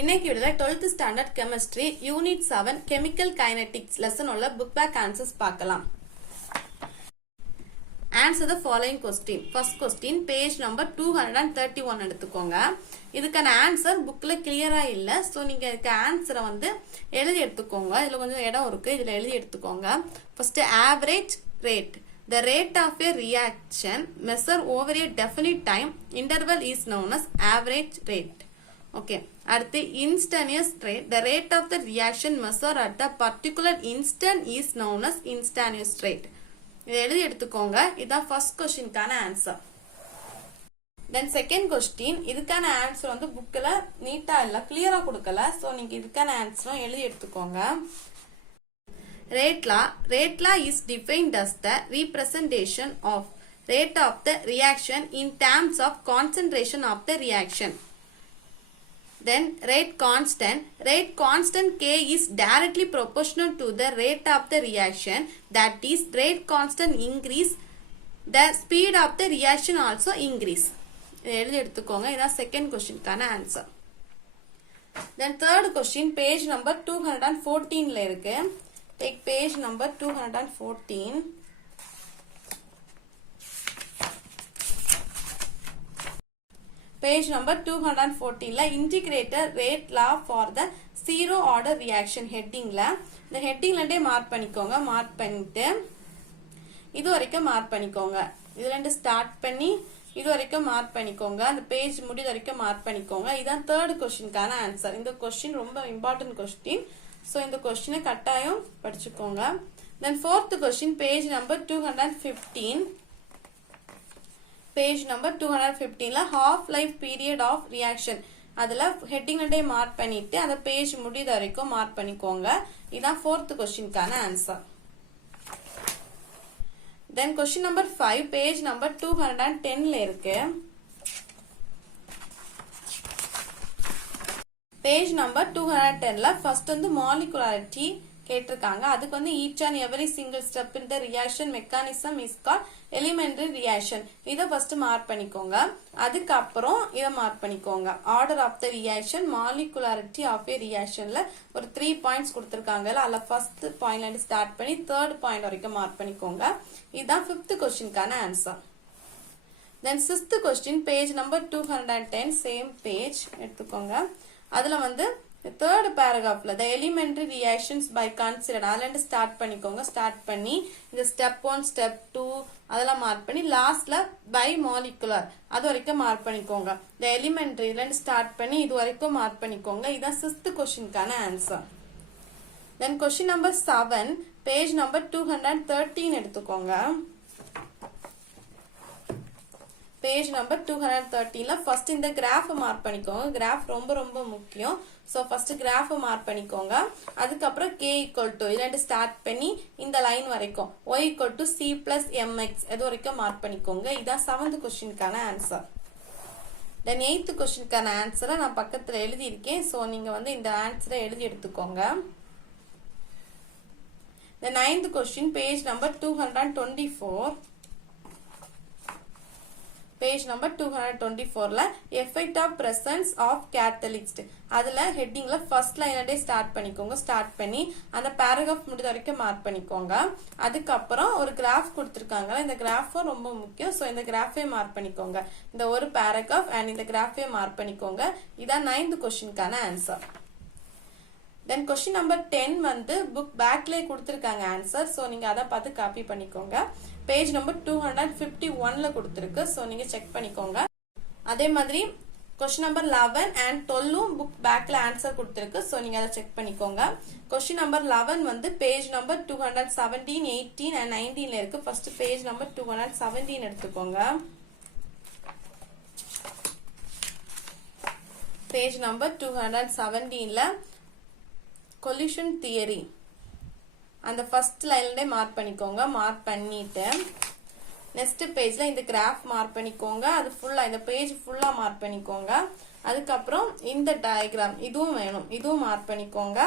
இன்னைக்கு விட 12th standard chemistry unit 7 chemical kinetics lesson உள்ள புக் பேக் ஆன்சர்ஸ் பார்க்கலாம். Answer the following question. First question, page number 231 எடுத்துக்கோங்க. இதுக்கான ஆன்சர் புக்ல கிளியரா இல்ல. சோ நீங்க இதுக்கு ஆன்சரை வந்து எழுதி எடுத்துக்கோங்க. இதுல கொஞ்சம் இடம் இருக்கு. இதுல எழுதி எடுத்துக்கோங்க. First, average rate. The rate of a reaction measured over a definite time interval is known as average rate. Okay. அடுத்து instantaneous rate. The rate of the reaction measured at a particular instant is known as instantaneous rate. இதை எழுதி எடுத்துக்கோங்க. இதான் first क्वेश्चनக்கான answer. Then second question, இதுக்கான answer வந்து புக்ல நீட்டா இல்ல, கிளியரா கொடுக்கல. சோ நீங்க இதுக்கான ஆன்சரும் எழுதி எடுத்துக்கோங்க. Rate law is defined as the representation of rate of the reaction in terms of concentration of the reaction. Then rate constant K is directly proportional to the rate of the reaction. That is, rate constant increase, the speed of the reaction also increase. இதை எழுதி எடுத்துக்கோங்க. இதான் second क्वेश्चनக்கான answer. Then third question, page number 214ல இருக்கு. Take page number 214. Page number 214ல integrated rate law for the zero order reaction headingல இந்த headingலண்டே mark பண்ணிக்கோங்க. Mark பண்ணிட்டு இது வரைக்கும் மார்க் பண்ணிக்கோங்க. இதுலண்டு ஸ்டார்ட் பண்ணி இது வரைக்கும் மார்க் பண்ணிக்கோங்க. அந்த பேஜ் முடிவு வரைக்கும் மார்க் பண்ணிக்கோங்க. இதான் தேர்ட் क्वेश्चनக்கான ஆன்சர். இந்த क्वेश्चन ரொம்ப இம்பார்ட்டன்ட் क्वेश्चन. சோ இந்த क्वेश्चனை கட்டாயம் படிச்சுக்கோங்க. Then fourth question, page number 215. Page number 215ல half life period of reaction அதுல ஹெட்டிங்லண்டே மார்க் பண்ணிட்டு அந்த பேஜ் முடிவு வரைக்கும் மார்க் பண்ணிக்கோங்க. இதான் fourth क्वेश्चनக்கான answer. Then question number 5, page number 210ல இருக்கு. Page number 210ல first வந்து molecularity கேட்டிருக்காங்க. அதுக்கு வந்து each and every single step in the reaction mechanism is called elementary reaction. இதை first மார்க் பண்ணிக்கோங்க. அதுக்கப்புறம் இதை மார்க் பண்ணிக்கோங்க. order of the reaction, molecularity of a reactionல ஒரு 3 points கொடுத்திருக்காங்க. அதுல first pointல இருந்து ஸ்டார்ட் பண்ணி third point வரைக்கும் மார்க் பண்ணிக்கோங்க. இதுதான் 5th questionக்கான answer. Then 6th question, page number 210, same page எடுத்துக்கோங்க. அதுல வந்து third paragraphல the elementary reactions by considered அதுல ஸ்டார்ட் பண்ணிக்கோங்க. ஸ்டார்ட் பண்ணி இந்த step 1 step 2 அதெல்லாம் மார்க் பண்ணி லாஸ்ட்ல by molecular அது வரைக்கும் மார்க் பண்ணிக்கோங்க. the elementary இதுல ஸ்டார்ட் பண்ணி இது வரைக்கும் மார்க் பண்ணிக்கோங்க. இதான் 6th questionக்கான answer. then question number 7, page number 213 எடுத்துக்கோங்க. பேஜ் நம்பர் 213ல ஃபர்ஸ்ட் இந்த கிராஃப் மார்க் பண்ணிக்கோங்க. கிராஃப் ரொம்ப முக்கியம். சோ ஃபர்ஸ்ட் கிராஃப் மார்க் பண்ணிக்கோங்க. அதுக்கப்புறம் k = இரண்டு ஸ்டார்ட் பண்ணி இந்த லைன் வரைக்கும் y = c + mx இது வரைக்கும் மார்க் பண்ணிக்கோங்க. இதான் 7th क्वेश्चनக்கான ஆன்சர். தென் 8th क्वेश्चनக்கான ஆன்சரை நான் பக்கத்துல எழுதி இருக்கேன். சோ நீங்க வந்து இந்த ஆன்சரை எழுதி எடுத்துக்கோங்க. the 9th question, page number 224. Page number 224ல effect of presence of catalyst அதுல ஹெட்டிங்ல ஃபர்ஸ்ட் லைன்லயே ஸ்டார்ட் பண்ணிக்கோங்க. ஸ்டார்ட் பண்ணி அந்த பேராகிராஃப் முடிஞ்ச வரைக்கும் மார்க் பண்ணிக்கோங்க. அதுக்கப்புறம் ஒரு கிராஃப் கொடுத்திருக்காங்க. இந்த கிராஃப் ரொம்ப முக்கியம். சோ இந்த கிராஃபே மார்க் பண்ணிக்கோங்க. இந்த ஒரு பேராகிராஃப் அண்ட் இந்த கிராஃபே மார்க் பண்ணிக்கோங்க. இதான் 9th क्वेश्चनக்கான ஆன்சர். தென் क्वेश्चन நம்பர் 10 வந்து புக் பேக்ல கொடுத்திருக்காங்க ஆன்சர். சோ நீங்க அத பார்த்து காப்பி பண்ணிக்கோங்க. பேஜ் நம்பர் 251ல கொடுத்திருக்கு. சோ நீங்க செக் பண்ணிக்கோங்க. அதே மாதிரி क्वेश्चन நம்பர் 11 and 12 புக் பேக்ல ஆன்சர் கொடுத்திருக்கு. சோ நீங்க அத செக் பண்ணிக்கோங்க. क्वेश्चन நம்பர் 11 வந்து பேஜ் நம்பர் 217, 18 and 19ல இருக்கு. ஃபர்ஸ்ட் பேஜ் நம்பர் 217 எடுத்துக்கோங்க. பேஜ் நம்பர் 217ல collision theory அந்த ஃபர்ஸ்ட் லைன்லயே மார்க் பண்ணிக்கோங்க. மார்க் பண்ணிட்டு நெக்ஸ்ட் பேஜ்ல இந்த கிராஃப் மார்க் பண்ணிக்கோங்க. அது ஃபுல்லா இந்த பேஜ் ஃபுல்லா மார்க் பண்ணிக்கோங்க. அதுக்கப்புறம் இந்த டயக்ராம் இதுவும் வேணும். இதுவும் மார்க் பண்ணிக்கோங்க.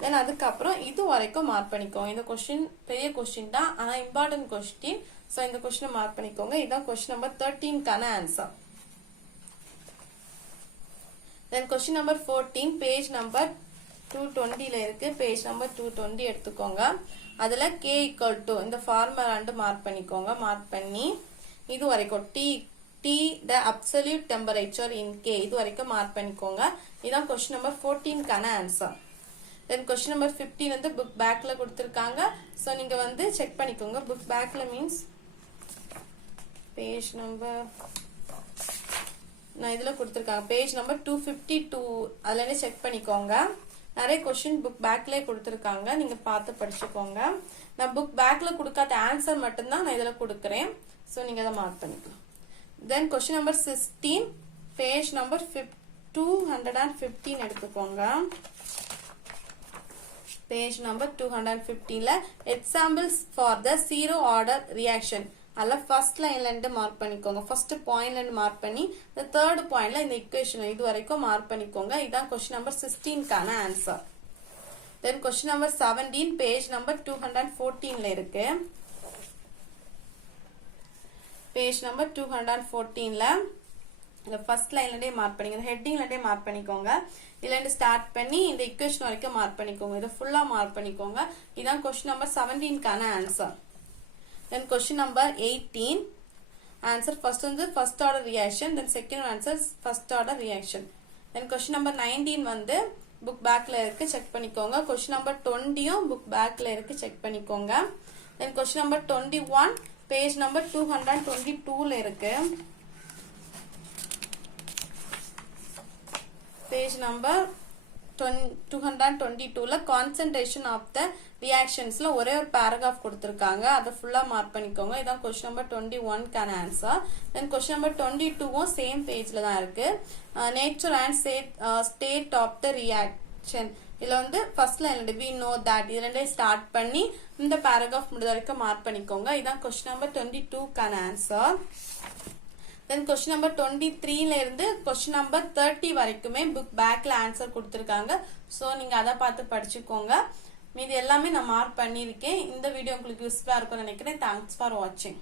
தென் அதுக்கப்புறம் இது வரைக்கும் மார்க் பண்ணிக்கோங்க. இந்த क्वेश्चन பெரிய क्वेश्चन தான், ஆனா இம்பார்ட்டன்ட் क्वेश्चन. சோ இந்த क्वेश्चனை மார்க் பண்ணிக்கோங்க. இதான் क्वेश्चन நம்பர் 13க்கான answer. Then question number 14 page number 220ல இருக்கு. பேஜ் நம்பர் 220 எடுத்துக்கோங்க. அதுல k equal to இந்த ஃபார்முலாண்டு மார்க் பண்ணிக்கோங்க. மார்க் பண்ணி இது வரைக்கும் T the absolute temperature in K இது வரைக்கும் மார்க் பண்ணிக்கோங்க. இதான் கொஸ்டின் நம்பர் 14 கான ஆன்சர். தென் கொஸ்டின் நம்பர் 15 வந்து புக் பேக்ல கொடுத்திருக்காங்க. சோ நீங்க வந்து செக் பண்ணிக்கோங்க. புக் பேக்ல மீன்ஸ் பேஜ் நம்பர் நான் இதுல கொடுத்திருக்காங்க. பேஜ் நம்பர் 252 அதுல செக் பண்ணிக்கோங்க. நிறைய கொஸ்டின் புக் பேக்ல கொடுத்திருக்காங்க. நீங்க பார்த்து படிச்சுக்கோங்க. நான் புக் பேக்ல கொடுக்காத ஆன்சர் மட்டும்தான் நான் இதுல கொடுக்கறேன். சோ நீங்க அதை மார்க் பண்ணிக்கலாம். Then question number 16 page number 215 எடுத்துக்கோங்க. page number 215ல examples for the zero order reaction அல்ல first lineல இருந்து மார்க் பண்ணிக்கோங்க. first pointல இருந்து மார்க் பண்ணி the third pointல இந்த equation இது வரைக்கும் மார்க் பண்ணிக்கோங்க. இதான் question number 16 கான answer. then question number 17 page number 214ல இருக்கு. பேஜ் நம்பர் 214ல இந்த ஃபர்ஸ்ட் லைன்லயே மார்க் பண்ணிக்கோங்க. ஹெட்டிங்லயே மார்க் பண்ணிக்கோங்க. இதுல இருந்து ஸ்டார்ட் பண்ணி இந்த ஈக்குவேஷன் வரைக்கும் மார்க் பண்ணிக்கோங்க. இத ஃபுல்லா மார்க் பண்ணிக்கோங்க. இதான் क्वेश्चन நம்பர் 17 கான answer. then question number 18 answer first வந்து first order reaction, then second answer first order reaction. then question number 19 வந்து புக் பேக்ல இருக்கு, செக் பண்ணிக்கோங்க. क्वेश्चन நம்பர் 20யும் புக் பேக்ல இருக்கு, செக் பண்ணிக்கோங்க. then question number 21 page number 222ல இருக்கு. பேஜ் நம்பர் 222ல கான்சென்ட்ரேஷன் ஆஃப் த ரியாக்ஷன்ஸ்ல ஒரே ஒரு பேராகிராஃப் கொடுத்திருக்காங்க. அதை ஃபுல்லா மார்க் பண்ணிக்கோங்க. இதான் क्वेश्चन நம்பர் 21 கான ஆன்சர். then क्वेश्चन நம்பர் 22வும் சேம் பேஜ்ல தான் இருக்கு. Nature and state of the reaction இதுல வந்து ஃபர்ஸ்ட் லைன்ல we know that இதுல இருந்தே ஸ்டார்ட் பண்ணி இந்த பேராகிராஃப் முடிஞ்ச வரைக்கும் மார்க் பண்ணிக்கோங்க. இதான் क्वेश्चन நம்பர் 22 கான ஆன்சர். then क्वेश्चन நம்பர் 23ல இருந்து क्वेश्चन நம்பர் 30 வரைக்குமே புக் பேக்ல ஆன்சர் கொடுத்திருக்காங்க. சோ நீங்க அத பார்த்து படிச்சுக்கோங்க. மீதி எல்லாமே நான் மார்க் பண்ணிருக்கேன். இந்த வீடியோ உங்களுக்கு யூஸ்ஃபுல்லா இருக்கும்னு நினைக்கிறேன். Thanks for watching.